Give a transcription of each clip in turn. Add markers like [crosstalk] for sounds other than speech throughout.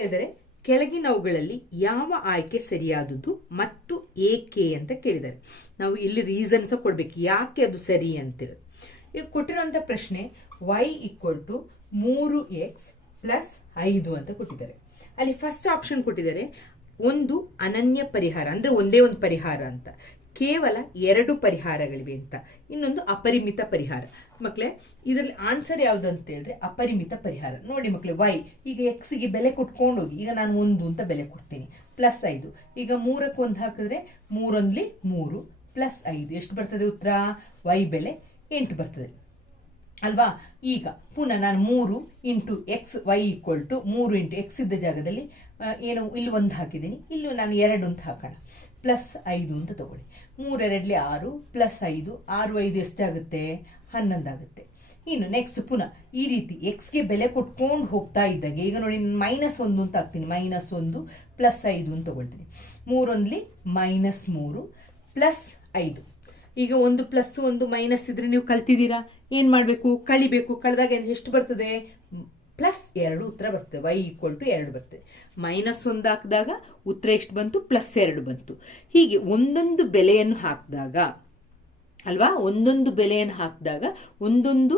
ಹೇಳಿದರೆ ಕೆಳಗಿನವುಗಳಲ್ಲಿ ಯಾವ ಆಯ್ಕೆ ಸರಿಯಾದದ್ದು ಮತ್ತು ಏಕೆ ಅಂತ ಕೇಳಿದ್ದಾರೆ ನಾವು ಇಲ್ಲಿ ರೀಸನ್ಸ್ ಕೊಡ್ಬೇಕು, ಯಾಕೆ ಅದು ಸರಿ ಅಂತಿರೋದು. ಈಗ ಕೊಟ್ಟಿರುವಂತ ಪ್ರಶ್ನೆ ವೈ ಈಕ್ವಲ್ ಟು ಮೂರು ಎಕ್ಸ್ ಪ್ಲಸ್ ಐದು ಅಂತ ಕೊಟ್ಟಿದ್ದಾರೆ. ಅಲ್ಲಿ ಫಸ್ಟ್ ಆಪ್ಷನ್ ಕೊಟ್ಟಿದ್ದಾರೆ, ಒಂದು ಅನನ್ಯ ಪರಿಹಾರ, ಅಂದ್ರೆ ಒಂದೇ ಒಂದು ಪರಿಹಾರ ಅಂತ. ಕೇವಲ ಎರಡು ಪರಿಹಾರಗಳಿವೆ ಅಂತ. ಇನ್ನೊಂದು ಅಪರಿಮಿತ ಪರಿಹಾರ. ಮಕ್ಕಳೇ ಇದರಲ್ಲಿ ಆನ್ಸರ್ ಯಾವುದು ಅಂತ ಹೇಳಿದ್ರೆ ಅಪರಿಮಿತ ಪರಿಹಾರ. ನೋಡಿ ಮಕ್ಕಳೇ ವೈ ಈಗ ಎಕ್ಸ್ಗೆ ಬೆಲೆ ಕೊಟ್ಕೊಂಡು ಹೋಗಿ ಈಗ ನಾನು ಒಂದು ಅಂತ ಬೆಲೆ ಕೊಡ್ತೀನಿ. ಪ್ಲಸ್ ಐದು. ಈಗ ಮೂರಕ್ಕೆ ಒಂದು ಹಾಕಿದ್ರೆ ಮೂರೊಂದ್ಲಿ ಮೂರು ಪ್ಲಸ್ ಐದು. ಎಷ್ಟು ಬರ್ತದೆ ಉತ್ತರ? ವೈ ಬೆಲೆ ಎಂಟು ಬರ್ತದೆ. ಅಲ್ವಾ? ಈಗ ಪುನಃ ನಾನು ಮೂರು into x y equal to ಮೂರು ಇಂಟು ಎಕ್ಸ್ ಇದ್ದ ಜಾಗದಲ್ಲಿ ಏನು, ಇಲ್ಲಿ ಒಂದು ಹಾಕಿದ್ದೀನಿ, ಇಲ್ಲಿ ನಾನು ಎರಡು ಅಂತ ಹಾಕೋಣ. ಪ್ಲಸ್ ಐದು ಅಂತ ತಗೊಳ್ಳಿ. ಮೂರೆರಡಲಿ ಆರು, ಪ್ಲಸ್ ಐದು, ಆರು, ಐದು ಎಷ್ಟಾಗುತ್ತೆ? ಹನ್ನೊಂದಾಗುತ್ತೆ. ಇನ್ನು ನೆಕ್ಸ್ಟ್ ಪುನಃ ಈ ರೀತಿ ಎಕ್ಸ್ಗೆ ಬೆಲೆ ಕೊಟ್ಕೊಂಡು ಹೋಗ್ತಾ ಇದ್ದಂಗೆ, ಈಗ ನೋಡಿ ಮೈನಸ್ ಒಂದು ಅಂತ ಹಾಕ್ತೀನಿ. ಮೈನಸ್ ಒಂದು, ಪ್ಲಸ್ ಐದು ಅಂತ ತಗೊಳ್ತೀನಿ. ಮೂರೊಂದ್ಲಿ ಮೈನಸ್ ಮೂರು, ಪ್ಲಸ್ ಐದು. ಈಗ ಒಂದು ಪ್ಲಸ್ ಒಂದು ಮೈನಸ್ ಇದ್ರೆ ನೀವು ಕಲ್ತಿದ್ದೀರಾ? ಏನ್ ಮಾಡಬೇಕು? ಕಳಿಬೇಕು. ಕಳೆದಾಗ ಎಷ್ಟು ಬರ್ತದೆ? ಪ್ಲಸ್ ಎರಡು ಉತ್ತರ ಬರ್ತದೆ ವೈ ಈಕ್ವಲ್ ಟು ಎರಡು ಬರ್ತದೆ ಮೈನಸ್ ಒಂದು ಹಾಕಿದಾಗ ಉತ್ತರ ಎಷ್ಟು ಬಂತು? ಪ್ಲಸ್ ಎರಡು ಬಂತು. ಹೀಗೆ ಒಂದೊಂದು ಬೆಲೆಯನ್ನು ಹಾಕಿದಾಗ, ಅಲ್ವಾ? ಒಂದೊಂದು ಬೆಲೆಯನ್ನು ಹಾಕಿದಾಗ, ಒಂದೊಂದು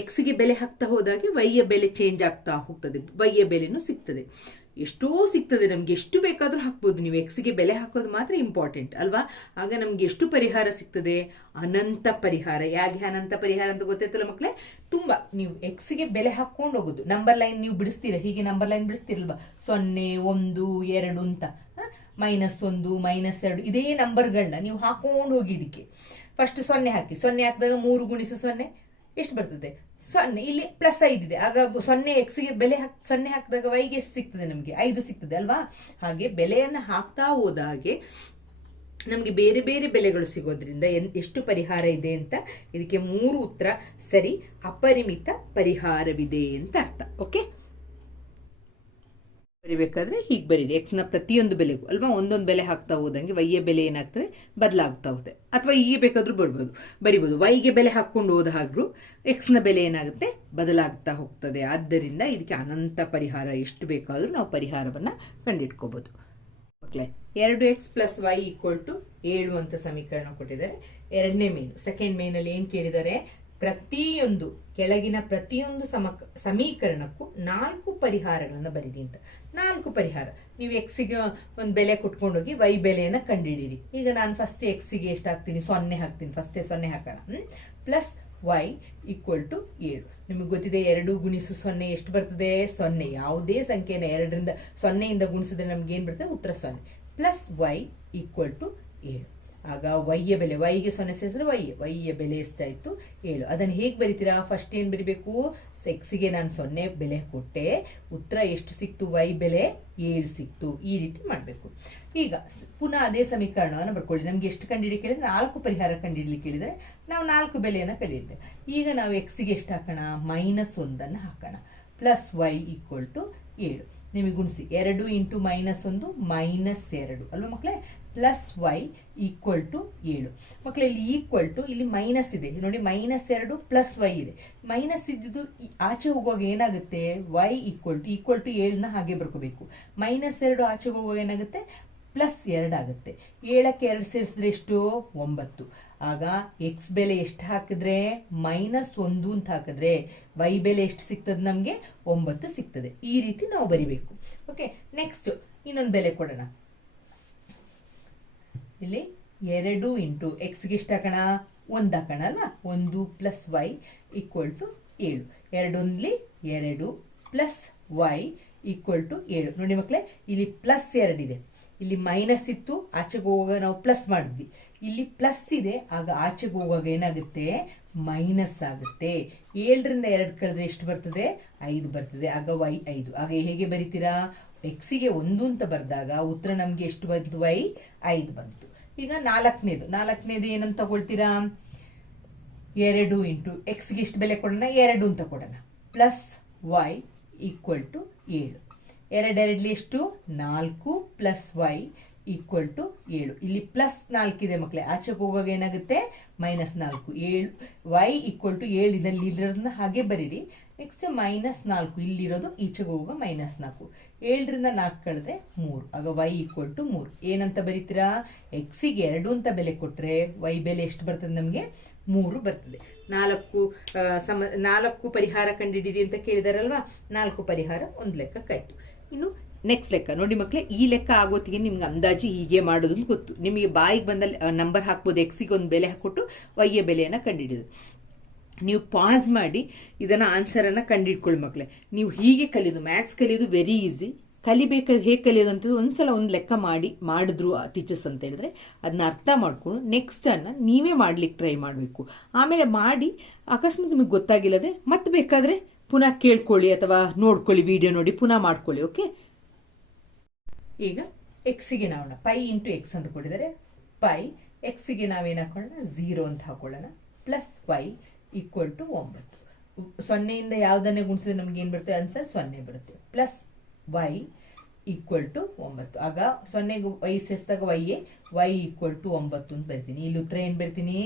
ಎಕ್ಸ್ಗೆ ಬೆಲೆ ಹಾಕ್ತಾ ಹೋದಾಗೆ ವೈಯ ಬೆಲೆ ಚೇಂಜ್ ಆಗ್ತಾ ಹೋಗ್ತದೆ. ವೈಯ ಬೆಲೆನೂ ಸಿಗ್ತದೆ. ಎಷ್ಟೋ ಸಿಗ್ತದೆ, ನಮ್ಗೆ ಎಷ್ಟು ಬೇಕಾದ್ರೂ ಹಾಕ್ಬೋದು. ನೀವು ಎಕ್ಸ್ಗೆ ಬೆಲೆ ಹಾಕೋದು ಮಾತ್ರ ಇಂಪಾರ್ಟೆಂಟ್ ಅಲ್ವಾ? ಆಗ ನಮ್ಗೆ ಎಷ್ಟು ಪರಿಹಾರ ಸಿಗ್ತದೆ? ಅನಂತ ಪರಿಹಾರ. ಯಾಕೆ ಅನಂತ ಪರಿಹಾರ ಅಂತ ಗೊತ್ತಾಯ್ತಲ್ಲ ಮಕ್ಕಳೇ ತುಂಬಾ. ನೀವು ಎಕ್ಸ್ಗೆ ಬೆಲೆ ಹಾಕೊಂಡು ಹೋಗೋದು. ನಂಬರ್ ಲೈನ್ ನೀವು ಬಿಡಿಸ್ತೀರ. ಹೀಗೆ ನಂಬರ್ ಲೈನ್ ಬಿಡಿಸ್ತಿರಲ್ವಾ? ಸೊನ್ನೆ, ಒಂದು, ಎರಡು ಅಂತ. ಮೈನಸ್ ಒಂದು ಮೈನಸ್ ಎರಡು. ಇದೇ ನಂಬರ್ಗಳನ್ನ ನೀವು ಹಾಕೊಂಡು ಹೋಗಿ ಇದಕ್ಕೆ. ಫಸ್ಟ್ ಸೊನ್ನೆ ಹಾಕಿ. ಸೊನ್ನೆ ಹಾಕಿದಾಗ ಮೂರು ಗುಣಿಸು ಸೊನ್ನೆ. ಎಷ್ಟು ಬರ್ತದೆ? ಸೊನ್ನೆ, ಇಲ್ಲಿ ಪ್ಲಸ್ ಇದೆ. ಆಗ ಸೊನ್ನೆ ಎಕ್ಸ್ಗೆ ಬೆಲೆ ಹಾಕ್, ಸೊನ್ನೆ ಹಾಕಿದಾಗ ವೈಗೆ ಎಷ್ಟು ಸಿಗ್ತದೆ ನಮಗೆ? ಐದು ಸಿಗ್ತದೆ ಅಲ್ವಾ? ಹಾಗೆ ಬೆಲೆಯನ್ನು ಹಾಕ್ತಾ ಹೋದಾಗೆ ನಮಗೆ ಬೇರೆ ಬೇರೆ ಬೆಲೆಗಳು ಸಿಗೋದ್ರಿಂದ ಎಷ್ಟು ಪರಿಹಾರ ಇದೆ ಅಂತ ಇದಕ್ಕೆ ಮೂರು ಉತ್ತರ ಸರಿ, ಅಪರಿಮಿತ ಪರಿಹಾರವಿದೆ ಅಂತ ಅರ್ಥ. ಓಕೆ ಬರಿಬೇಕಾದ್ರೆ ಹೀಗೆ ಬರೀರಿ. ಎಕ್ಸ್ನ ಪ್ರತಿಯೊಂದು ಬೆಲೆಗೂ, ಅಲ್ವಾ? ಒಂದೊಂದು ಬೆಲೆ ಹಾಕ್ತಾ ಹೋದಂಗೆ ವೈಯ ಬೆಲೆ ಏನಾಗ್ತದೆ? ಬದಲಾಗ್ತಾ ಹೋಗುತ್ತೆ. ಅಥವಾ ಈಗ ಬೇಕಾದ್ರೂ ಬರ್ಬೋದು. ಬರಿಬೋದು. ವೈಗೆ ಬೆಲೆ ಹಾಕ್ಕೊಂಡು ಹೋದ ಹಾಗೂ ಎಕ್ಸ್ನ ಬೆಲೆ ಏನಾಗುತ್ತೆ? ಬದಲಾಗ್ತಾ ಹೋಗ್ತದೆ. ಆದ್ದರಿಂದ ಇದಕ್ಕೆ ಅನಂತ ಪರಿಹಾರ ಎಷ್ಟು ಬೇಕಾದ್ರೂ ನಾವು ಪರಿಹಾರವನ್ನ ಕಂಡಿಟ್ಕೋಬೋದು. ಮಕ್ಕಳೇ ಎರಡು x plus y equal to ಏಳು ಅಂತ ಸಮೀಕರಣ ಕೊಟ್ಟಿದ್ದಾರೆ. ಎರಡನೇ ಮೇನು ಸೆಕೆಂಡ್ ಮೇನಲ್ಲಿ ಏನು ಕೇಳಿದ್ದಾರೆ? ಪ್ರತಿಯೊಂದು, ಕೆಳಗಿನ ಪ್ರತಿಯೊಂದು ಸಮ ಸಮೀಕರಣಕ್ಕೂ ನಾಲ್ಕು ಪರಿಹಾರಗಳನ್ನು ಬರೀರಿ ಅಂತ. ನಾಲ್ಕು ಪರಿಹಾರ. ನೀವು ಎಕ್ಸಿಗೆ ಒಂದು ಬೆಲೆ ಕುಟ್ಕೊಂಡೋಗಿ ವೈ ಬೆಲೆಯನ್ನು ಕಂಡುಹಿಡೀರಿ ಈಗ ನಾನು ಫಸ್ಟ್ ಎಕ್ಸಿಗೆ ಎಷ್ಟು ಹಾಕ್ತೀನಿ ಸೊನ್ನೆ ಹಾಕ್ತೀನಿ. ಫಸ್ಟೇ ಸೊನ್ನೆ ಹಾಕೋಣ. ಪ್ಲಸ್ ವೈ ಈಕ್ವಲ್ ಟು ಏಳು. ನಿಮಗೆ ಗೊತ್ತಿದೆ ಎರಡು ಗುಣಿಸು ಸೊನ್ನೆ ಎಷ್ಟು ಬರ್ತದೆ? ಸೊನ್ನೆ. ಯಾವುದೇ ಸಂಖ್ಯೆನ ಎರಡರಿಂದ ಸೊನ್ನೆಯಿಂದ ಗುಣಿಸಿದ್ರೆ ನಮ್ಗೆ ಏನು ಬರ್ತದೆ? ಉತ್ತರ ಸೊನ್ನೆ. ಪ್ಲಸ್ ವೈ ಈಕ್ವಲ್ ಟು ಏಳು. ಆಗ ವೈಯ ಬೆಲೆ, ವೈಗೆ ಸೊನ್ನೆ ಸೇರಿಸಿದ್ರೆ ವೈ ವೈಯ ಬೆಲೆ ಎಷ್ಟಾಯ್ತು? ಏಳು. ಅದನ್ನು ಹೇಗೆ ಬರಿತೀರಾ? ಫಸ್ಟ್ ಏನು ಬರಿಬೇಕು? ಸೆಕ್ಸಿಗೆ ನಾನು ಸೊನ್ನೆ ಬೆಲೆ ಕೊಟ್ಟೆ. ಉತ್ತರ ಎಷ್ಟು ಸಿಕ್ತು? ವೈ ಬೆಲೆ ಏಳು ಸಿಕ್ತು. ಈ ರೀತಿ ಮಾಡಬೇಕು. ಈಗ ಪುನಃ ಅದೇ ಸಮೀಕರಣವನ್ನು ಬರ್ಕೊಳ್ಳಿ. ನಮ್ಗೆ ಎಷ್ಟು ಕಂಡಿಡಿ ಕೇಳಿದ್ರೆ ನಾಲ್ಕು ಪರಿಹಾರ ಕಂಡಿಡ್ಲಿಕ್ಕೆ ಕೇಳಿದ್ರೆ ನಾವು ನಾಲ್ಕು ಬೆಲೆಯನ್ನು ಕಂಡಿಡ್ತೇವೆ ಈಗ ನಾವು ಎಕ್ಸ್ಗೆ ಎಷ್ಟು ಹಾಕೋಣ? ಮೈನಸ್ ಒಂದನ್ನು ಹಾಕೋಣ. ಪ್ಲಸ್ ವೈ ಈಕ್ವಲ್ ಟು ಏಳು. ನಿಮಗೆ ಗುಣಿಸಿ. ಎರಡು ಇಂಟು ಮೈನಸ್ ಒಂದು, ಮೈನಸ್ ಎರಡು. ಅಲ್ವಾ ಮಕ್ಕಳೇ? ಪ್ಲಸ್ ವೈ ಈಕ್ವಲ್ ಟು ಏಳು. ಮಕ್ಕಳೇ, ಇಲ್ಲಿ ಈಕ್ವಲ್ ಟು, ಇಲ್ಲಿ ಮೈನಸ್ ಇದೆ. ನೋಡಿ, ಮೈನಸ್ ಎರಡು ಪ್ಲಸ್ ವೈ ಇದೆ. ಮೈನಸ್ ಇದ್ದಿದ್ದು ಆಚೆ ಹೋಗುವಾಗ ಏನಾಗುತ್ತೆ? Y equal to equal to ಏಳನ್ನ ಹಾಗೆ ಬರ್ಕೋಬೇಕು. ಮೈನಸ್ ಎರಡು ಆಚೆ ಹೋಗುವಾಗ ಏನಾಗುತ್ತೆ? ಪ್ಲಸ್ ಎರಡಾಗುತ್ತೆ ಏಳಕ್ಕೆ ಎರಡು ಸೇರಿಸಿದ್ರೆ ಎಷ್ಟು? ಒಂಬತ್ತು. ಆಗ ಎಕ್ಸ್ ಬೆಲೆ ಎಷ್ಟು ಹಾಕಿದ್ರೆ? ಮೈನಸ್ ಒಂದು ಅಂತ ಹಾಕಿದ್ರೆ ವೈ ಬೆಲೆ ಎಷ್ಟು ಸಿಗ್ತದೆ ನಮಗೆ? ಒಂಬತ್ತು ಸಿಗ್ತದೆ. ಈ ರೀತಿ ನಾವು ಬರಿಬೇಕು. ಓಕೆ ನೆಕ್ಸ್ಟ್ ಇನ್ನೊಂದು ಬೆಲೆ ಕೊಡೋಣ. ಇಲ್ಲಿ ಎರಡು ಇಂಟು ಎಕ್ಸ್ಗೆ ಎಷ್ಟು ಹಾಕೋಣ? ಒಂದು ಹಾಕೋಣ ಅಲ್ಲ? ಒಂದು ಪ್ಲಸ್ ವೈ ಈಕ್ವಲ್ ಟು ಏಳು. ಎರಡೊಂದ್ಲಿ ಎರಡು ಪ್ಲಸ್ ವೈ ಈಕ್ವಲ್ ಟು ಏಳು. ನೋಡಿ ಮಕ್ಕಳೇ ಇಲ್ಲಿ ಪ್ಲಸ್ ಎರಡಿದೆ ಇಲ್ಲಿ ಮೈನಸ್ ಇತ್ತು, ಆಚೆಗೆ ಹೋಗುವಾಗ ನಾವು ಪ್ಲಸ್ ಮಾಡಿದ್ವಿ. ಇಲ್ಲಿ ಪ್ಲಸ್ ಇದೆ, ಆಗ ಆಚೆಗೆ ಹೋಗುವಾಗ ಏನಾಗುತ್ತೆ? ಮೈನಸ್ ಆಗುತ್ತೆ. ಏಳರಿಂದ ಎರಡು ಕಳೆದ್ರೆ ಎಷ್ಟು ಬರ್ತದೆ? ಐದು ಬರ್ತದೆ. ಆಗ ವೈ ಐದು. ಆಗ ಹೇಗೆ ಬರಿತೀರಾ? ಎಕ್ಸಿಗೆ ಒಂದು ಅಂತ ಬರೆದಾಗ ಉತ್ತರ ನಮ್ಗೆ ಎಷ್ಟು ಬಂತು? ವೈ ಐದು ಬಂತು. ಈಗ ನಾಲ್ಕನೇದು. ನಾಲ್ಕನೇದು ಏನಂತ ತಗೊಳ್ತೀರಾ? ಎರಡು ಇಂಟು ಎಕ್ಸ್ಗೆ ಎಷ್ಟು ಬೆಲೆ ಕೊಡೋಣ? ಎರಡು ಅಂತ ಕೊಡೋಣ. ಪ್ಲಸ್ ವೈ ಈಕ್ವಲ್ ಟು ಏಳು. ಎರಡೆರಡ್ಲಿ ಎಷ್ಟು ನಾಲ್ಕು ಪ್ಲಸ್ ವೈ ಈಕ್ವಲ್ ಟು ಏಳು. ಇಲ್ಲಿ ಪ್ಲಸ್ ನಾಲ್ಕಿದೆ ಮಕ್ಕಳೇ ಆಚೆಗೆ ಹೋಗುವಾಗ ಏನಾಗುತ್ತೆ? ಮೈನಸ್ ನಾಲ್ಕು. ಏಳು. ವೈ ಈಕ್ವಲ್ ಟು ಏಳು ಇದರಲ್ಲಿ ಇಲ್ಲಿರೋದನ್ನ ಹಾಗೆ ಬರೀರಿ. ನೆಕ್ಸ್ಟ್ ಮೈನಸ್ ನಾಲ್ಕು. ಇಲ್ಲಿರೋದು ಈಚೆಗೆ ಹೋಗುವ ಮೈನಸ್ ನಾಲ್ಕು. ಏಳರಿಂದ ನಾಲ್ಕು ಕಳೆದ್ರೆ ಮೂರು. ಆಗ ವೈ ಈಕ್ವಲ್ ಟು ಮೂರು. ಏನಂತ ಬರೀತೀರಾ? ಎಕ್ಸಿಗೆ ಎರಡು ಅಂತ ಬೆಲೆ ಕೊಟ್ಟರೆ ವೈ ಬೆಲೆ ಎಷ್ಟು ಬರ್ತದೆ ನಮಗೆ? ಮೂರು ಬರ್ತದೆ. ನಾಲ್ಕು ಸಮ, ನಾಲ್ಕು ಪರಿಹಾರ ಕಂಡಿಡೀರಿ ಅಂತ ಕೇಳಿದಾರಲ್ವಾ? ನಾಲ್ಕು ಪರಿಹಾರ ಒಂದು ಲೆಕ್ಕಕ್ಕಾಯ್ತು. ಇನ್ನು ನೆಕ್ಸ್ಟ್ ಲೆಕ್ಕ. ನೋಡಿ ಮಕ್ಕಳೇ ಈ ಲೆಕ್ಕ ಆಗೋತ್ತಿಗೆ ನಿಮ್ಗೆ ಅಂದಾಜು ಹೀಗೆ ಮಾಡೋದು ಗೊತ್ತು. ನಿಮಗೆ ಬಾಯಿಗೆ ಬಂದ ನಂಬರ್ ಹಾಕ್ಬೋದು ಎಕ್ಸಿಗೆ ಒಂದು ಬೆಲೆ ಹಾಕ್ಬಿಟ್ಟು ವೈಯ ಬೆಲೆಯನ್ನು ಕಂಡುಹಿಡಿಯೋದು ನೀವು ಪಾಸ್ ಮಾಡಿ ಇದನ್ನ ಆನ್ಸರನ್ನು ಕಂಡುಹಿಡ್ಕೊಳ್ಳಿ ಮಕ್ಕಳೇ ನೀವು ಹೀಗೆ ಕಲಿಯೋದು ಮ್ಯಾಥ್ಸ್ ಕಲಿಯೋದು ವೆರಿ ಈಸಿ ಕಲಿಬೇಕಾದ್ರೆ ಹೇಗೆ ಕಲಿಯೋದು ಅಂತ ಒಂದ್ಸಲ ಒಂದು ಲೆಕ್ಕ ಮಾಡಿ, ಮಾಡಿದ್ರು ಟೀಚರ್ಸ್ ಅಂತ ಹೇಳಿದ್ರೆ ಅದನ್ನ ಅರ್ಥ ಮಾಡ್ಕೊಂಡು ನೆಕ್ಸ್ಟ್ ಅನ್ನು ನೀವೇ ಮಾಡ್ಲಿಕ್ಕೆ ಟ್ರೈ ಮಾಡಬೇಕು. ಆಮೇಲೆ ಮಾಡಿ, ಅಕಸ್ಮಾತ್ ನಿಮಗೆ ಗೊತ್ತಾಗಿಲ್ಲದೆ ಮತ್ತೆ ಬೇಕಾದ್ರೆ ಪುನಃ ಕೇಳ್ಕೊಳ್ಳಿ ಅಥವಾ ನೋಡ್ಕೊಳ್ಳಿ ವಿಡಿಯೋ ನೋಡಿ, ಪುನಃ ಮಾಡ್ಕೊಳ್ಳಿ ಓಕೆ ಈಗ ಎಕ್ಸಿಗೆ ನಾವು ಪೈ ಇಂಟು ಎಕ್ಸ್ ಅಂತ ಕೊಟ್ಟಿದ್ದಾರೆ. ಪೈ ಎಕ್ಸಿಗೆ ನಾವೇನು ಹಾಕೊಳ್ಳೋಣ? ಝೀರೋ ಅಂತ ಹಾಕೊಳ್ಳೋಣ. ಪ್ಲಸ್ ವೈ ಈಕ್ವಲ್ ಟು ಒಂಬತ್ತು. ಸೊನ್ನೆಯಿಂದ ಯಾವುದನ್ನೇ ಗುಣಿಸಿದ್ರೆ ನಮ್ಗೆ ಏನು ಬರುತ್ತೆ? ಆನ್ಸರ್ ಸೊನ್ನೆ ಬರುತ್ತೆ. ಪ್ಲಸ್ ವೈ ಈಕ್ವಲ್ ಟು ಒಂಬತ್ತು. ಆಗ ಸೊನ್ನೆಗೆ ವೈ ಸೇರಿಸಿದಾಗ ವೈ ಎ? ವೈ ಈಕ್ವಲ್ ಟು ಒಂಬತ್ತು ಅಂತ ಬರ್ತೀನಿ. ಇಲ್ಲಿ ಉತ್ತರ ಏನು ಬರ್ತೀನಿ?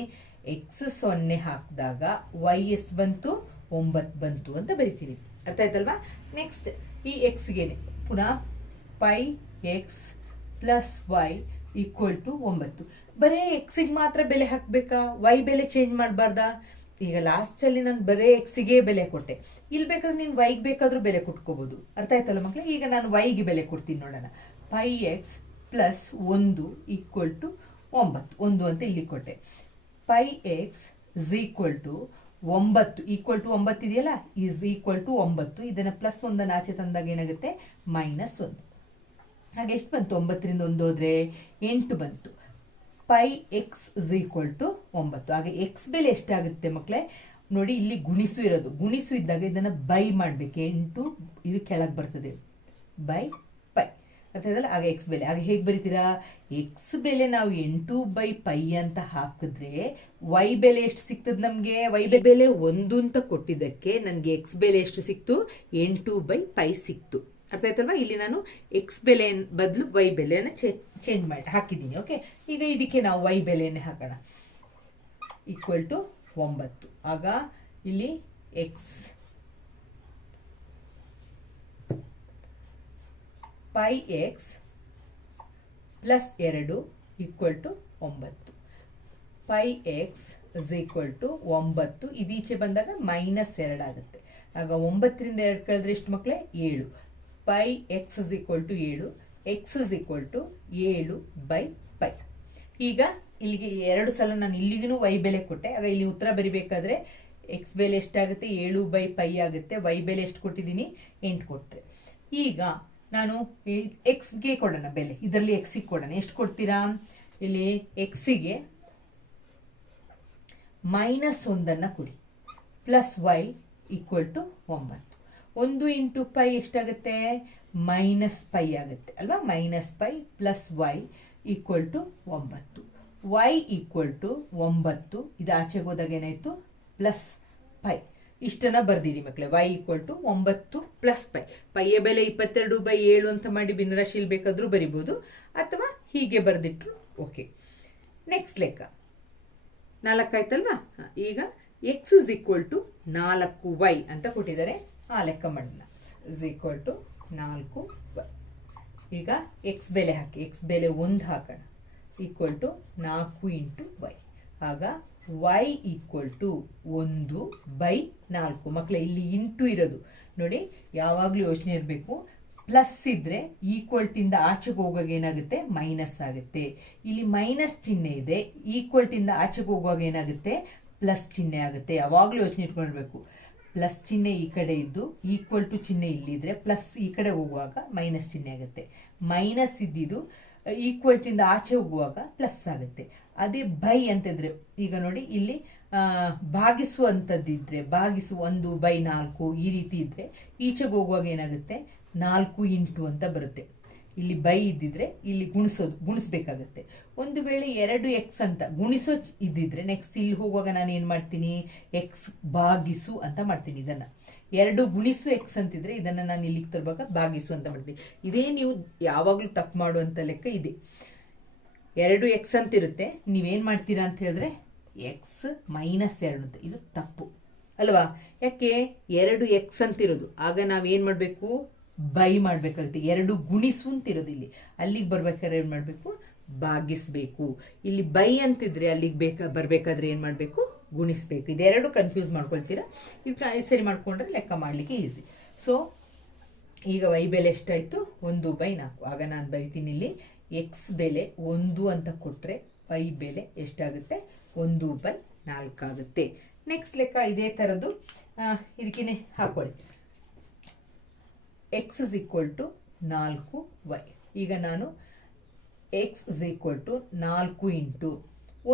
ಎಕ್ಸ್ ಸೊನ್ನೆ ಹಾಕಿದಾಗ ವೈ ಎಸ್ ಬಂತು? ಒಂಬತ್ತು ಬಂತು ಅಂತ ಬರಿತೀನಿ. ಅರ್ಥ ಆಯ್ತಲ್ವಾ? ನೆಕ್ಸ್ಟ್ ಈ ಎಕ್ಸ್ಗೆ ಪುನಃ pi x plus y equal to ಒಂಬತ್ತು. ಬರೇ ಎಕ್ಸಿಗೆ ಮಾತ್ರ ಬೆಲೆ ಹಾಕ್ಬೇಕಾ? ವೈ ಬೆಲೆ ಚೇಂಜ್ ಮಾಡಬಾರ್ದಾ? ಈಗ ಲಾಸ್ಟಲ್ಲಿ ನಾನು ಬರೇ ಎಕ್ಸಿಗೆ ಬೆಲೆ ಕೊಟ್ಟೆ. ಇಲ್ಲಿ ಬೇಕಾದ್ರೆ ನೀನು ವೈಗೆ ಬೇಕಾದ್ರೂ ಬೆಲೆ ಕೊಟ್ಕೋಬಹುದು ಅರ್ಥ ಆಯ್ತಲ್ಲ ಮಕ್ಕಳೇ ಈಗ ನಾನು ವೈಗೆ ಬೆಲೆ ಕೊಡ್ತೀನಿ ನೋಡೋಣ. ಪೈ ಎಕ್ಸ್ ಪ್ಲಸ್ ಒಂದು ಈಕ್ವಲ್ ಟು ಒಂಬತ್ತು. ಒಂದು ಅಂತ ಇಲ್ಲಿ ಕೊಟ್ಟೆ. ಪೈ ಎಕ್ಸ್ ಈಕ್ವಲ್ ಟು ಒಂಬತ್ತು ಈಕ್ವಲ್ ಟು ಒಂಬತ್ತು ಇದೆಯಲ್ಲ? ಈಸ್ ಈಕ್ವಲ್ ಟು ಒಂಬತ್ತು. ಇದನ್ನು ಪ್ಲಸ್ ಒಂದನ್ನು ಆಚೆ ತಂದಾಗ ಏನಾಗುತ್ತೆ? ಮೈನಸ್ ಒಂದು. ಹಾಗೆ ಎಷ್ಟು ಬಂತು? ಒಂಬತ್ತರಿಂದ ಒಂದು ಹೋದ್ರೆ ಎಂಟು ಬಂತು. Pi x is equal to ಒಂಬತ್ತು. ಹಾಗೆ ಎಕ್ಸ್ ಬೆಲೆ ಎಷ್ಟಾಗುತ್ತೆ ಮಕ್ಕಳೇ ನೋಡಿ, ಇಲ್ಲಿ ಗುಣಿಸು ಇರೋದು. ಗುಣಿಸು ಇದ್ದಾಗ ಇದನ್ನು ಬೈ ಮಾಡಬೇಕು. ಎಂಟು ಇದು ಕೆಳಗೆ ಬರ್ತದೆ. ಬೈ ಅರ್ಥ ಆಯ್ತಲ್ಲ ಆಗ ಎಕ್ಸ್ ಬೆಲೆ. ಆಗ ಹೇಗೆ ಬರೀತೀರಾ? ಎಕ್ಸ್ ಬೆಲೆ ನಾವು ಎಂಟು ಬೈ ಪೈ ಅಂತ ಹಾಕಿದ್ರೆ ವೈ ಬೆಲೆ ಎಷ್ಟು ಸಿಗ್ತದೆ ನಮಗೆ? ವೈ ಬೆಲೆ ಒಂದು ಅಂತ ಕೊಟ್ಟಿದ್ದಕ್ಕೆ ನನಗೆ ಎಕ್ಸ್ ಬೆಲೆ ಎಷ್ಟು ಸಿಕ್ತು? ಎಂಟು ಬೈ ಪೈ ಸಿಕ್ತು. ಅರ್ಥ ಆಯ್ತಲ್ವಾ? ಇಲ್ಲಿ ನಾನು ಎಕ್ಸ್ ಬೆಲೆ ಬದಲು ವೈ ಬೆಲೆಯನ್ನು ಚೇಂಜ್ ಮಾಡಿ ಹಾಕಿದ್ದೀನಿ ಓಕೆ ಈಗ ಇದಕ್ಕೆ ನಾವು ವೈ ಬೆಲೆಯನ್ನೇ ಹಾಕೋಣ. ಈಕ್ವಲ್ ಟು ಒಂಬತ್ತು. ಆಗ ಇಲ್ಲಿ ಎಕ್ಸ್ ಪೈ ಎಕ್ಸ್ ಪ್ಲಸ್ ಎರಡು ಈಕ್ವಲ್ ಟು ಒಂಬತ್ತು. Pi x is equal to ಒಂಬತ್ತು. ಇದೀಚೆ ಬಂದಾಗ ಮೈನಸ್ ಎರಡು ಆಗುತ್ತೆ. ಆಗ ಒಂಬತ್ತರಿಂದ ಎರಡು ಕಳೆದ್ರೆ ಎಷ್ಟು ಮಕ್ಕಳೇ ಏಳು. Pi x is equal to ಏಳು. ಎಕ್ಸ್ ಇಸ್ ಈಕ್ವಲ್ ಟು ಏಳು ಬೈ ಪೈ ಈಗ ಇಲ್ಲಿಗೆ ಎರಡು ಸಲ ನಾನು ಇಲ್ಲಿಗೂ ವೈ ಬೆಲೆ ಕೊಟ್ಟೆ. ಆಗ ಇಲ್ಲಿ ಉತ್ತರ ಬರಿಬೇಕಾದ್ರೆ ಎಕ್ಸ್ ಬೆಲೆ ಎಷ್ಟಾಗುತ್ತೆ? ಏಳು ಬೈ ಪೈ ಆಗುತ್ತೆ. ವೈ ಬೆಲೆ ಎಷ್ಟು ಕೊಟ್ಟಿದ್ದೀನಿ? ಎಂಟು ಕೊಟ್ಟರೆ ಈಗ ನಾನು ಎಕ್ಸ್ಗೆ ಕೊಡೋಣ ಬೆಲೆ. ಇದರಲ್ಲಿ ಎಕ್ಸಿಗೆ ಕೊಡೋಣ. ಎಷ್ಟು ಕೊಡ್ತೀರಾ? ಇಲ್ಲಿ ಎಕ್ಸಿಗೆ ಮೈನಸ್ ಒಂದನ್ನು ಕೊಡಿ. ಪ್ಲಸ್ ವೈ ಈಕ್ವಲ್ ಟು ಒಂಬತ್ತು. ಒಂದು ಇಂಟು ಪೈ ಎಷ್ಟಾಗುತ್ತೆ? ಮೈನಸ್ ಪೈ ಆಗುತ್ತೆ, ಅಲ್ವಾ? Minus pi plus y equal to ಒಂಬತ್ತು. ವೈ ಈಕ್ವಲ್ ಟು ಒಂಬತ್ತು. ಇದು ಆಚೆಗೆ ಹೋದಾಗ ಏನಾಯಿತು? ಪ್ಲಸ್ ಪೈ ಇಷ್ಟನ್ನ ಬರ್ದಿರಿ ಮಕ್ಕಳೇ ವೈ ಈಕ್ವಲ್ ಟು ಒಂಬತ್ತು ಪ್ಲಸ್ ಪೈ ಪೈಯ ಬೆಲೆ ಇಪ್ಪತ್ತೆರಡು ಬೈ ಏಳು ಅಂತ ಮಾಡಿ ಭಿನ್ನರಾಶಿಲ್ ಬೇಕಾದ್ರೂ ಬರಿಬೋದು. ಅಥವಾ ಹೀಗೆ ಬರೆದಿಟ್ರು ಓಕೆ ನೆಕ್ಸ್ಟ್ ಲೆಕ್ಕ. ನಾಲ್ಕಾಯ್ತಲ್ವಾ? ಆಯ್ತಲ್ವಾ ಈಗ ಎಕ್ಸ್ ಇಸ್ ಈಕ್ವಲ್ ಟು ನಾಲ್ಕು ವೈ ಅಂತ ಕೊಟ್ಟಿದ್ದಾರೆ. ಆ ಲೆಕ್ಕ ಮಾಡೋಣ. ಇಸ್ ಈಕ್ವಲ್ ಟು ನಾಲ್ಕು ವೈ ಈಗ ಎಕ್ಸ್ ಬೆಲೆ ಹಾಕಿ ಎಕ್ಸ್ ಬೆಲೆ ಒಂದು ಹಾಕೋಣ. ಈಕ್ವಲ್ ಟು ನಾಲ್ಕು ಇಂಟು ವೈ ಆಗ ವೈ ಈಕ್ವಲ್ ಟು ಒಂದು ಬೈ ನಾಲ್ಕು. ಮಕ್ಕಳ ಇಲ್ಲಿ ಇಂಟು ಇರೋದು. ನೋಡಿ, ಯಾವಾಗಲೂ ಯೋಚನೆ ಇರಬೇಕು. ಪ್ಲಸ್ ಇದ್ರೆ ಈಕ್ವಲ್ಟಿಂದ ಆಚೆಗೆ ಹೋಗುವಾಗ ಏನಾಗುತ್ತೆ? ಮೈನಸ್ ಆಗುತ್ತೆ. ಇಲ್ಲಿ ಮೈನಸ್ ಚಿಹ್ನೆ ಇದೆ. ಈಕ್ವಲ್ಟಿಂದ ಆಚೆಗೆ ಹೋಗುವಾಗ ಏನಾಗುತ್ತೆ? ಪ್ಲಸ್ ಚಿಹ್ನೆ ಆಗುತ್ತೆ. ಯಾವಾಗಲೂ ಯೋಚನೆ ಇಟ್ಕೊಳ್ಬೇಕು ಪ್ಲಸ್ ಚಿಹ್ನೆ ಈ ಕಡೆ ಇದ್ದು ಈಕ್ವಲ್ ಟು ಚಿಹ್ನೆ ಇಲ್ಲಿದ್ರೆ ಪ್ಲಸ್ ಈ ಕಡೆ ಹೋಗುವಾಗ ಮೈನಸ್ ಚಿಹ್ನೆ ಆಗುತ್ತೆ. ಮೈನಸ್ ಇದ್ದಿದ್ದು ಈಕ್ವಲ್ಟಿಂದ ಆಚೆ ಹೋಗುವಾಗ ಪ್ಲಸ್ ಆಗುತ್ತೆ. ಅದೇ ಬೈ ಅಂತಿದ್ರೆ, ಈಗ ನೋಡಿ ಇಲ್ಲಿ ಭಾಗಿಸುವಂಥದ್ದಿದ್ರೆ ಭಾಗಿಸು ಒಂದು, ಬೈ ನಾಲ್ಕು ಈ ರೀತಿ ಇದ್ರೆ, ಈಚೆಗೆ ಹೋಗುವಾಗ ಏನಾಗುತ್ತೆ? ನಾಲ್ಕು ಇಂಟು ಅಂತ ಬರುತ್ತೆ. ಇಲ್ಲಿ ಬೈ ಇದ್ದಿದ್ರೆ, ಇಲ್ಲಿ ಗುಣಿಸೋದು, ಗುಣಿಸ್ಬೇಕಾಗತ್ತೆ. ಒಂದು ವೇಳೆ ಎರಡು ಎಕ್ಸ್ ಅಂತ, ಗುಣಿಸೋ ಇದ್ದಿದ್ರೆ ನೆಕ್ಸ್ಟ್ ಇಲ್ಲಿ ಹೋಗುವಾಗ ನಾನು ಏನ್ ಮಾಡ್ತೀನಿ? ಎಕ್ಸ್ ಭಾಗಿಸು ಅಂತ ಮಾಡ್ತೀನಿ ಇದನ್ನ. ಎರಡು ಗುಣಿಸು ಎಕ್ಸ್ ಅಂತಿದ್ರೆ, ಇದನ್ನ ನಾನು ಇಲ್ಲಿಗೆ ತರುವಾಗ ಭಾಗಿಸು ಅಂತ ಮಾಡ್ತೀನಿ. ಇದೇ ನೀವು ಯಾವಾಗಲೂ ತಪ್ಪು ಮಾಡುವಂತ ಲೆಕ್ಕ ಇದೆ. ಎರಡು ಎಕ್ಸ್ ಅಂತ ಇರುತ್ತೆ ನೀವೇನು ಮಾಡ್ತೀರಾ ಅಂತ ಹೇಳಿದ್ರೆ ಎಕ್ಸ್ ಮೈನಸ್ ಎರಡು ಅಂತ. ಇದು ತಪ್ಪು. ಅಲ್ವಾ? ಯಾಕೆ? ಎರಡು ಎಕ್ಸ್ ಅಂತಿರೋದು. ಆಗ ನಾವೇನು ಮಾಡಬೇಕು? ಬೈ ಮಾಡಬೇಕಾಗುತ್ತೆ. ಎರಡು ಗುಣಿಸು ಅಂತಿರೋದು ಇಲ್ಲಿ. ಅಲ್ಲಿಗೆ ಬರ್ಬೇಕಾದ್ರೆ ಏನು ಮಾಡಬೇಕು? ಭಾಗಿಸ್ಬೇಕು. ಇಲ್ಲಿ ಬೈ ಅಂತಿದ್ರೆ ಅಲ್ಲಿಗೆ ಬೇಕಾ ಬರಬೇಕಾದ್ರೆ ಏನು ಮಾಡಬೇಕು? ಗುಣಿಸ್ಬೇಕು. ಇದೆರಡು ಕನ್ಫ್ಯೂಸ್ ಮಾಡ್ಕೊಳ್ತೀರಾ? ಇದು ಸರಿ ಮಾಡ್ಕೊಂಡ್ರೆ ಲೆಕ್ಕ ಮಾಡಲಿಕ್ಕೆ ಈಸಿ ಸೊ ಈಗ ವೈ ಬೆಲೆ ಎಷ್ಟಾಯಿತು? ಒಂದು ಬೈ ನಾಲ್ಕು. ಆಗ ನಾನು ಬರಿತೀನಿ ಇಲ್ಲಿ. ಎಕ್ಸ್ ಬೆಲೆ ಒಂದು ಅಂತ ಕೊಟ್ಟರೆ ವೈ ಬೆಲೆ ಎಷ್ಟಾಗುತ್ತೆ? ಒಂದು ಬೈ ನಾಲ್ಕಾಗುತ್ತೆ ನೆಕ್ಸ್ಟ್ ಲೆಕ್ಕ ಇದೇ ಥರದ್ದು ಇದಕ್ಕೇನೆ ಹಾಕೊಳ್ಳಿ. ಎಕ್ಸ್ ಇಸ್ ಈಕ್ವಲ್ ಟು ನಾಲ್ಕು ವೈ ಈಗ ನಾನು ಎಕ್ಸ್ ಇಸ್ ಈಕ್ವಲ್ ಟು ನಾಲ್ಕು ಇಂಟು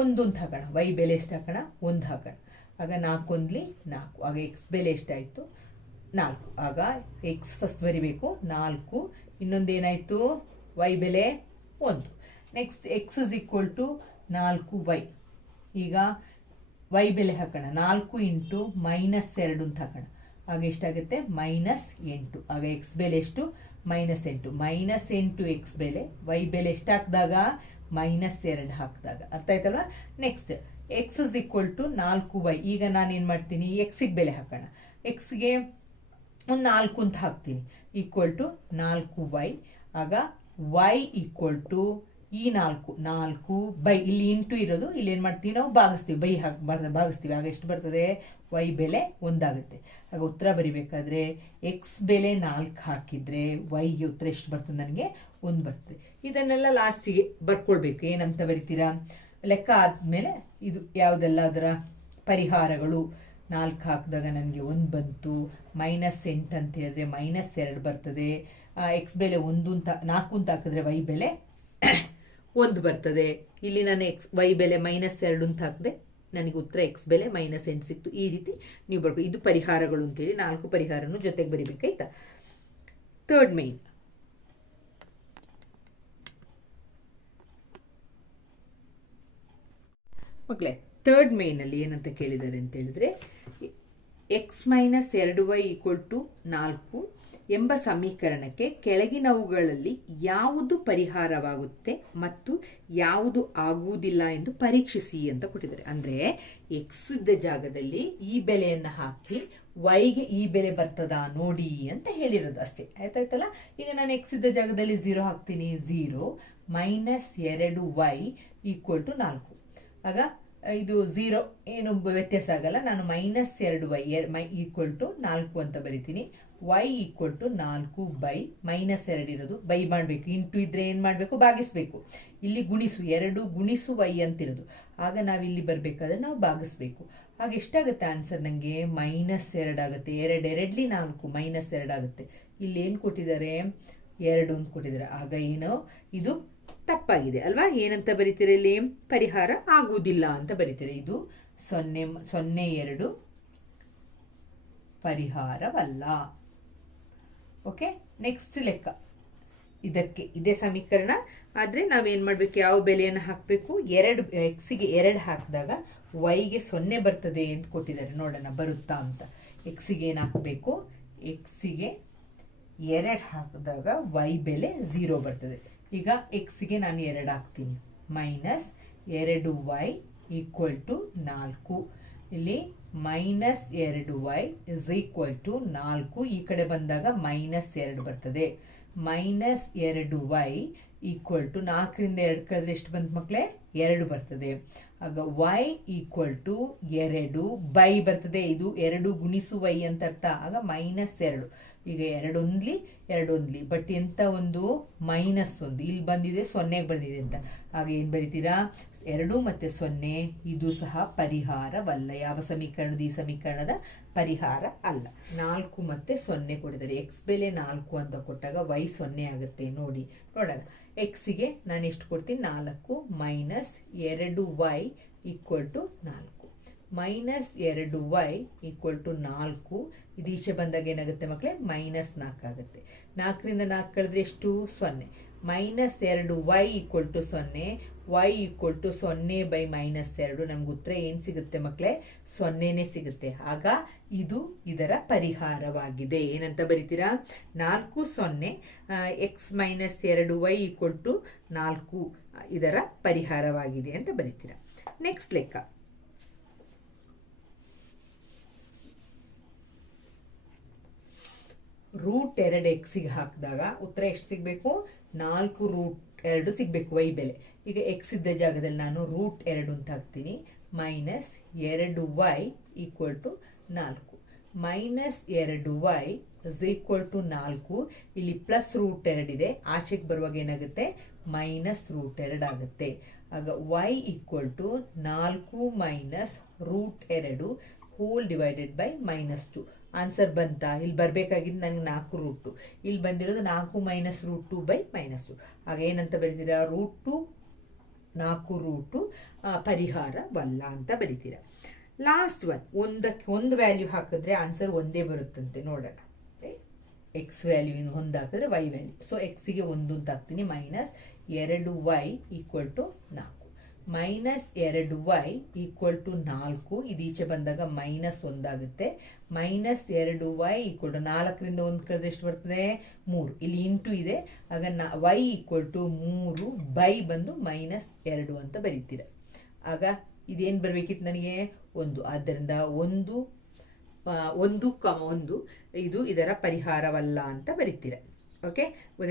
ಒಂದು ಅಂತ ಹಾಕೋಣ. ವೈ ಬೆಲೆ ಎಷ್ಟು ಹಾಕೋಣ? ಒಂದು ಹಾಕೋಣ. ಆಗ ನಾಲ್ಕೊಂದ್ಲಿ ನಾಲ್ಕು. ಆಗ ಎಕ್ಸ್ ಬೆಲೆ ಎಷ್ಟಾಯಿತು? ನಾಲ್ಕು. ಆಗ ಎಕ್ಸ್ ಫಸ್ಟ್ ಬರಿಬೇಕು. ನಾಲ್ಕು. ಇನ್ನೊಂದೇನಾಯಿತು? ವೈ ಬೆಲೆ ಒಂದು. Next x is equal to ನಾಲ್ಕು ವೈ ಈಗ ವೈ ಬೆಲೆ ಹಾಕೋಣ. ನಾಲ್ಕು ಇಂಟು ಮೈನಸ್ ಎರಡು ಅಂತ ಹಾಕೋಣ. ಆಗ ಎಷ್ಟಾಗುತ್ತೆ? ಮೈನಸ್ ಎಂಟು. ಆಗ ಎಕ್ಸ್ ಬೆಲೆ ಎಷ್ಟು? ಮೈನಸ್ ಎಂಟು. ಮೈನಸ್ ಎಂಟು ಎಕ್ಸ್ ಬೆಲೆ. ವೈ ಬೆಲೆ ಎಷ್ಟು ಹಾಕಿದಾಗ ಮೈನಸ್ ಎರಡು ಹಾಕಿದಾಗ. ಅರ್ಥ ಆಯ್ತಲ್ವಾ? Next x is equal to ನಾಲ್ಕು ವೈ ಈಗ ನಾನು ಏನು ಮಾಡ್ತೀನಿ ಎಕ್ಸಿಗೆ ಬೆಲೆ ಹಾಕೋಣ. ಎಕ್ಸ್ಗೆ ಒಂದು ನಾಲ್ಕು ಅಂತ ಹಾಕ್ತೀನಿ. ಈಕ್ವಲ್ ಟು ನಾಲ್ಕು ವೈ ಆಗ ವೈ ಈಕ್ವಲ್ ಟು ಈ ನಾಲ್ಕು ನಾಲ್ಕು ಬೈ ಇಲ್ಲಿ ಇಂಟು ಇರೋದು, ಇಲ್ಲಿ ಏನು ಮಾಡ್ತೀವಿ ನಾವು? ಭಾಗಿಸ್ತೀವಿ. ಬೈ ಹಾಕಿ ಬರ್ ಭಾಗಿಸ್ತೀವಿ. ಆಗ ಎಷ್ಟು ಬರ್ತದೆ? ವೈ ಬೆಲೆ ಒಂದಾಗುತ್ತೆ. ಆಗ ಉತ್ತರ ಬರಿಬೇಕಾದ್ರೆ ಎಕ್ಸ್ ಬೆಲೆ ನಾಲ್ಕು ಹಾಕಿದ್ರೆ ವೈ ಉತ್ತರ ಎಷ್ಟು ಬರ್ತದೆ ನನಗೆ? ಒಂದು ಬರ್ತದೆ. ಇದನ್ನೆಲ್ಲ ಲಾಸ್ಟಿಗೆ ಬರ್ಕೊಳ್ಬೇಕು ಏನಂತ ಬರಿತೀರಾ? ಲೆಕ್ಕ ಆದಮೇಲೆ ಇದು ಯಾವುದೆಲ್ಲ ಅದರ ಪರಿಹಾರಗಳು. ನಾಲ್ಕು ಹಾಕಿದಾಗ ನನಗೆ ಒಂದು ಬಂತು. ಮೈನಸ್ ಎಂಟು ಅಂತ ಹೇಳಿದ್ರೆ ಮೈನಸ್ ಎರಡು ಬರ್ತದೆ. ಎಕ್ಸ್ ಬೆಲೆ ಒಂದು ಅಂತ, ನಾಲ್ಕು ಅಂತ ಹಾಕಿದ್ರೆ ವೈ ಬೆಲೆ [coughs] ಒಂದು ಬರ್ತದೆ. ಇಲ್ಲಿ ನಾನು ಎಕ್ಸ್ ವೈ ಬೆಲೆ ಮೈನಸ್ ಎರಡು ಅಂತ ಹಾಕಿದೆ, ನನಗೆ ಉತ್ತರ ಎಕ್ಸ್ ಬೆಲೆ ಮೈನಸ್ ಎಂಟು ಸಿಕ್ತು. ಈ ರೀತಿ ನೀವು ಬರ್ಬೋದು ಇದು ಪರಿಹಾರಗಳು ಅಂತೇಳಿ ನಾಲ್ಕು ಪರಿಹಾರನೂ ಜೊತೆಗೆ ಬರಿಬೇಕಾಯ್ತಾ ಥರ್ಡ್ ಮೈನ್ ಮಕ್ಕಳೇ ಥರ್ಡ್ ಮೇನಲ್ಲಿ ಏನಂತ ಕೇಳಿದ್ದಾರೆ ಅಂತ ಹೇಳಿದ್ರೆ ಎಕ್ಸ್ ಮೈನಸ್ ಎರಡು ವೈ ಈಕ್ವಲ್ ಟು ನಾಲ್ಕು ಎಂಬ ಸಮೀಕರಣಕ್ಕೆ ಕೆಳಗಿನವುಗಳಲ್ಲಿ ಯಾವುದು ಪರಿಹಾರವಾಗುತ್ತೆ ಮತ್ತು ಯಾವುದು ಆಗುವುದಿಲ್ಲ ಎಂದು ಪರೀಕ್ಷಿಸಿ ಅಂತ ಕೊಟ್ಟಿದ್ದಾರೆ. ಅಂದ್ರೆ ಎಕ್ಸ್ ಇದ್ದ ಜಾಗದಲ್ಲಿ ಈ ಬೆಲೆಯನ್ನು ಹಾಕಿ ವೈಗೆ ಈ ಬೆಲೆ ಬರ್ತದಾ ನೋಡಿ ಅಂತ ಹೇಳಿರೋದು ಅಷ್ಟೇ. ಆಯ್ತಾಯ್ತಲ್ಲ? ಈಗ ನಾನು ಎಕ್ಸ್ ಇದ್ದ ಜಾಗದಲ್ಲಿ ಝೀರೋ ಹಾಕ್ತೀನಿ ಝೀರೋ ಮೈನಸ್ ಎರಡು ವೈ ಈಕ್ವಲ್ ಟು ನಾಲ್ಕು. ಆಗ ಇದು ಝೀರೋ ಏನು ವ್ಯತ್ಯಾಸ ಆಗಲ್ಲ, ನಾನು ಮೈನಸ್ ಎರಡು ವೈ ಮೈ ಈಕ್ವಲ್ ಟು ನಾಲ್ಕು ಅಂತ ಬರಿತೀನಿ. ವೈ ಈಕ್ವಲ್ ಟು ನಾಲ್ಕು ಬೈ ಮೈನಸ್ ಎರಡು ಇರೋದು ಬೈ ಮಾಡಬೇಕು. ಇಂಟು ಇದ್ರೆ ಏನು ಮಾಡಬೇಕು? ಭಾಗಿಸ್ಬೇಕು. ಇಲ್ಲಿ ಗುಣಿಸು, ಎರಡು ಗುಣಿಸು ವೈ ಅಂತಿರೋದು. ಆಗ ನಾವು ಇಲ್ಲಿ ಬರಬೇಕಾದ್ರೆ ನಾವು ಭಾಗಿಸ್ಬೇಕು. ಆಗ ಎಷ್ಟಾಗುತ್ತೆ ಆನ್ಸರ್ ನನಗೆ ಮೈನಸ್ ಎರಡಾಗುತ್ತೆ ಎರಡು, ಎರಡಲಿ ನಾಲ್ಕು ಮೈನಸ್ ಎರಡಾಗುತ್ತೆ ಇಲ್ಲಿ ಏನು ಕೊಟ್ಟಿದ್ದಾರೆ? ಎರಡು ಅಂತ ಕೊಟ್ಟಿದ್ದಾರೆ. ಆಗ ಏನು? ಇದು ತಪ್ಪಾಗಿದೆ ಅಲ್ವಾ? ಏನಂತ ಬರೀತೀರಿ ಇಲ್ಲಿ? ಪರಿಹಾರ ಆಗುವುದಿಲ್ಲ ಅಂತ ಬರೀತೀರಿ. ಇದು ಸೊನ್ನೆ ಸೊನ್ನೆ ಎರಡು ಪರಿಹಾರವಲ್ಲ. ಓಕೆ ನೆಕ್ಸ್ಟ್ ಲೆಕ್ಕ. ಇದಕ್ಕೆ, ಇದೇ ಸಮೀಕರಣ. ಆದರೆ ನಾವೇನು ಮಾಡಬೇಕು? ಯಾವ ಬೆಲೆಯನ್ನು ಹಾಕಬೇಕು? ಎರಡು ಎಕ್ಸಿಗೆ ಎರಡು ಹಾಕಿದಾಗ ವೈಗೆ ಸೊನ್ನೆ ಬರ್ತದೆ ಅಂತ ಕೊಟ್ಟಿದ್ದಾರೆ. ನೋಡೋಣ, ಬರುತ್ತಾ ಅಂತ. ಎಕ್ಸಿಗೆ ಏನು ಹಾಕಬೇಕು? ಎಕ್ಸಿಗೆ ಎರಡು ಹಾಕಿದಾಗ ವೈ ಬೆಲೆ ಝೀರೋ ಬರ್ತದೆ. ಈಗ ಎಕ್ಸಿಗೆ ನಾನು ಎರಡು ಹಾಕ್ತೀನಿ. ಮೈನಸ್ ಎರಡು ವೈ ಈಕ್ವಲ್ ಟು ನಾಲ್ಕು. ಇಲ್ಲಿ ಮೈನಸ್ ಎರಡು ವೈ ಇಸ್ ಈಕ್ವಲ್ ಟು ನಾಲ್ಕು. ಈ ಕಡೆ ಬಂದಾಗ ಮೈನಸ್ ಎರಡು ಬರ್ತದೆ. ಮೈನಸ್ ಎರಡು ವೈ ಈಕ್ವಲ್ ಟು ನಾಲ್ಕರಿಂದ ಎರಡು ಕಳೆದ್ರೆ ಎಷ್ಟು ಬಂತು ಮಕ್ಕಳೇ ಎರಡು ಬರ್ತದೆ. ಆಗ ವೈ ಈಕ್ವಲ್ ಟು ಎರಡು, ಬೈ ಬರ್ತದೆ. ಇದು ಎರಡು ಗುಣಿಸು ವೈ ಅಂತ ಅರ್ಥ. ಆಗ ಮೈನಸ್ ಎರಡು. ಈಗ ಎರಡೊಂದ್ಲಿ ಎರಡೊಂದ್ಲಿ. ಬಟ್ ಎಂಥ ಒಂದು ಮೈನಸ್ ಒಂದು. ಇಲ್ಲಿ ಬಂದಿದೆ, ಸೊನ್ನೆಗೆ ಬಂದಿದೆ ಅಂತ. ಹಾಗೆ ಏನು ಬರಿತೀರಾ? ಎರಡು ಮತ್ತೆ ಸೊನ್ನೆ, ಇದು ಸಹ ಪರಿಹಾರವಲ್ಲ. ಯಾವ ಸಮೀಕರಣದ ಈ ಸಮೀಕರಣದ ಪರಿಹಾರ ಅಲ್ಲ. ನಾಲ್ಕು ಮತ್ತೆ ಸೊನ್ನೆ ಕೊಡಿದರೆ ಎಕ್ಸ್ ಬೆಲೆ ನಾಲ್ಕು ಅಂತ ಕೊಟ್ಟಾಗ ವೈ ಸೊನ್ನೆ ಆಗುತ್ತೆ. ನೋಡಿ, ನೋಡೋಣ. ಎಕ್ಸಿಗೆ ನಾನು ಎಷ್ಟು ಕೊಡ್ತೀನಿ? ನಾಲ್ಕು ಮೈನಸ್ ಎರಡು ವೈ ಈಕ್ವಲ್ ಟು ನಾಲ್ಕು. ಮೈನಸ್ ಎರಡು ವೈ ಈಕ್ವಲ್ ಟು ನಾಲ್ಕು. ಇದು ಬಂದಾಗ ಏನಾಗುತ್ತೆ ಮಕ್ಕಳೇ? ಮೈನಸ್ ನಾಲ್ಕು ಆಗುತ್ತೆ. ನಾಲ್ಕರಿಂದ ನಾಲ್ಕು ಕಳೆದ್ರೆ ಎಷ್ಟು? ಸೊನ್ನೆ. ಮೈನಸ್ ಎರಡು ವೈ ಈಕ್ವಲ್ ಟು ಸೊನ್ನೆ. ವೈ ಈಕ್ವಲ್ ಟು ಸೊನ್ನೆ ಬೈ ಮೈನಸ್ ಎರಡು. ನಮ್ಗೆ ಉತ್ತರ ಏನು ಸಿಗುತ್ತೆ ಮಕ್ಕಳೇ? ಸೊನ್ನೆನೇ ಸಿಗುತ್ತೆ. ಆಗ ಇದು ಇದರ ಪರಿಹಾರವಾಗಿದೆ. ಏನಂತ ಬರಿತೀರಾ? ನಾಲ್ಕು ಸೊನ್ನೆ ಎಕ್ಸ್ ಮೈನಸ್ ಎರಡು ವೈ ಈಕ್ವಲ್ ಟು ನಾಲ್ಕು. ಇದರ ಪರಿಹಾರವಾಗಿದೆ ಅಂತ ಬರಿತೀರಾ? ನೆಕ್ಸ್ಟ್ ಲೆಕ್ಕ. ರೂಟ್ ಎರಡು ಎಕ್ಸಿಗೆ ಹಾಕಿದಾಗ ಉತ್ತರ ಎಷ್ಟು ಸಿಗಬೇಕು? ನಾಲ್ಕು ರೂಟ್ ಎರಡು ಸಿಗಬೇಕು ವೈ ಬೆಲೆ. ಈಗ ಎಕ್ಸ್ ಇದ್ದ ಜಾಗದಲ್ಲಿ ನಾನು ರೂಟ್ ಎರಡು ಅಂತ ಹಾಕ್ತೀನಿ. ಮೈನಸ್ ಎರಡು ವೈ ಈಕ್ವಲ್ ಟು ನಾಲ್ಕು. ಮೈನಸ್ ಎರಡು ವೈ ಇಸ್ ಈಕ್ವಲ್ ಟು ನಾಲ್ಕು. ಇಲ್ಲಿ ಪ್ಲಸ್ ರೂಟ್ ಎರಡಿದೆ ಆಚೆಗೆ ಬರುವಾಗ ಏನಾಗುತ್ತೆ? ಮೈನಸ್ ರೂಟ್ ಎರಡು ಆಗುತ್ತೆ. ಆಗ ವೈ ಈಕ್ವಲ್ ಟು ನಾಲ್ಕು ಮೈನಸ್ ರೂಟ್ ಎರಡು whole divided by minus two answer ಬಂತಾ. ಇಲ್ಲಿ ಬರಬೇಕಾಗಿದ್ದು ನನಗೆ ನಾಲ್ಕು ರೂಟ್ ಇಲ್ಲಿ ಬಂದಿರೋದು ನಾಲ್ಕು minus root two by minus ಆಗ ಏನಂತ ಬರೀತೀರಾ? ರೂಟ್ ಟು ನಾಲ್ಕು ರೂಟು ಪರಿಹಾರವಲ್ಲ ಅಂತ ಬರೀತೀರ? ಲಾಸ್ಟ್ ಒನ್ ಒಂದಕ್ಕೆ ಒಂದು ವ್ಯಾಲ್ಯೂ ಹಾಕಿದ್ರೆ ಆನ್ಸರ್ ಒಂದೇ ಬರುತ್ತಂತೆ. ನೋಡೋಣ. ಎಕ್ಸ್ ವ್ಯಾಲ್ಯೂ ಒಂದು ಹಾಕಿದ್ರೆ ವೈ ವ್ಯಾಲ್ಯೂ ಸೊ ಎಕ್ಸಿಗೆ ಒಂದು ಅಂತ ಹಾಕ್ತೀನಿ. ಮೈನಸ್ ಎರಡು ವೈ ಈಕ್ವಲ್ ಟು ನಾಲ್ಕು. ಮೈನಸ್ ಎರಡು ವೈ ಈಕ್ವಲ್ ಟು ನಾಲ್ಕು. ಇದು ಈಚೆ ಬಂದಾಗ ಮೈನಸ್ ಒಂದಾಗುತ್ತೆ ಮೈನಸ್ ಎರಡು ವೈ ಈಕ್ವಲ್ ಟು ನಾಲ್ಕರಿಂದ ಒಂದು ಕಳೆದ್ರೆ ಎಷ್ಟು ಬರ್ತದೆ? ಮೂರು. ಇಲ್ಲಿ ಇಂಟು ಇದೆ. ಆಗ ನಾ, ವೈ ಈಕ್ವಲ್ ಟು ಮೂರು ಬೈ ಬಂದು ಮೈನಸ್ ಎರಡು ಅಂತ ಬರೀತೀರ. ಆಗ ಇದೇನು ಬರಬೇಕಿತ್ತು ನನಗೆ? ಒಂದು. ಆದ್ದರಿಂದ ಒಂದು ಒಂದು, ಕಮ ಒಂದು, ಇದು ಇದರ ಪರಿಹಾರವಲ್ಲ ಅಂತ ಬರೀತೀರ. ಓಕೆ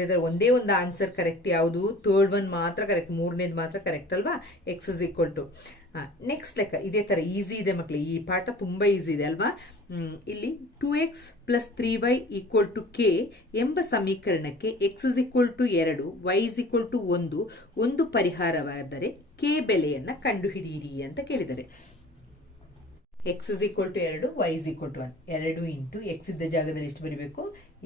ಇದರ ಒಂದೇ ಒಂದು ಆನ್ಸರ್ ಕರೆಕ್ಟ್ ಯಾವುದು? ಥರ್ಡ್ ಒನ್ ಮಾತ್ರ ಕರೆಕ್ಟ್ ಮೂರನೇದು ಮಾತ್ರ ಕರೆಕ್ಟ್ ಅಲ್ವಾ? X is equal to next ಲೆಕ್ಕ, ಇದೇ ಥರ ಈಸಿ ಇದೆ ಮಕ್ಕಳು ಈ ಪಾಠ ತುಂಬ ಈಸಿ ಇದೆ ಅಲ್ವಾ? ಇಲ್ಲಿ two x plus three y equal to k ಎಂಬ ಸಮೀಕರಣಕ್ಕೆ ಎಕ್ಸ್ ಇಸ್ ಈಕ್ವಲ್ ಟು ಎರಡು ವೈ ಇಸ್ ಈಕ್ವಲ್ ಟು ಒಂದು ಒಂದು ಪರಿಹಾರವಾದರೆ ಕೆ ಬೆಲೆಯನ್ನು ಕಂಡುಹಿಡಿಯಿರಿ ಅಂತ ಕೇಳಿದ್ದಾರೆ. ಎಕ್ಸ್ ಇಸ್ ಈಕ್ವಲ್ ಟು ಎರಡು y is equal to one ಎರಡು ಇಂಟು ಎಕ್ಸ್ ಇದ್ದ ಜಾಗದಲ್ಲಿ ಎಷ್ಟು ಬರೀಬೇಕು?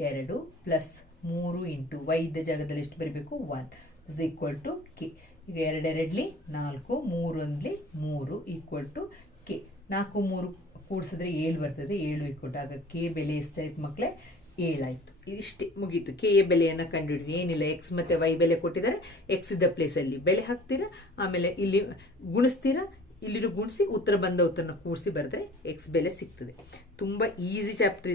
ಎರಡು ಪ್ಲಸ್ ಮೂರು ಇಂಟು ವೈ ಇದ್ದ ಜಾಗದಲ್ಲಿ ಎಷ್ಟು ಬರೀಬೇಕು? One is equal to k ಈಗ ಎರಡೆರಡ್ಲಿ, ನಾಲ್ಕು, ಮೂರು ಒಂದ್ಲಿ ಮೂರು ಈಕ್ವಲ್ ಟು ಕೆ ನಾಲ್ಕು, ಮೂರು ಕೂಡಿಸಿದ್ರೆ ಏಳು ಬರ್ತದೆ. ಏಳು ಈಕ್ವಲ್ ಟು ಆಗ ಕೆ ಬೆಲೆ ಎಷ್ಟಾಯ್ತು ಮಕ್ಕಳೇ ಏಳಾಯಿತು. ಇಷ್ಟೇ ಮುಗೀತು. ಕೆ ಎ ಬೆಲೆಯನ್ನು ಕಂಡುಹಿಡಿದು ಏನಿಲ್ಲ ಎಕ್ಸ್ ಮತ್ತೆ ವೈ ಬೆಲೆ ಕೊಟ್ಟಿದ್ದಾರೆ. ಎಕ್ಸ್ ಇದ್ದ ಪ್ಲೇಸಲ್ಲಿ ಬೆಲೆ ಹಾಕ್ತೀರಾ? ಆಮೇಲೆ ಇಲ್ಲಿ ಗುಣಿಸ್ತೀರಾ? ಇಲ್ಲಿರು ಗುಣಿಸಿ, ಉತ್ತರ ಬಂದ ಉತ್ತರನ ಕೂಡಿಸಿ ಬರೆದ್ರೆ ಎಕ್ಸ್ ಬೆಲೆ ಸಿಗ್ತದೆ. ತುಂಬ ಈಸಿ ಚಾಪ್ಟರ್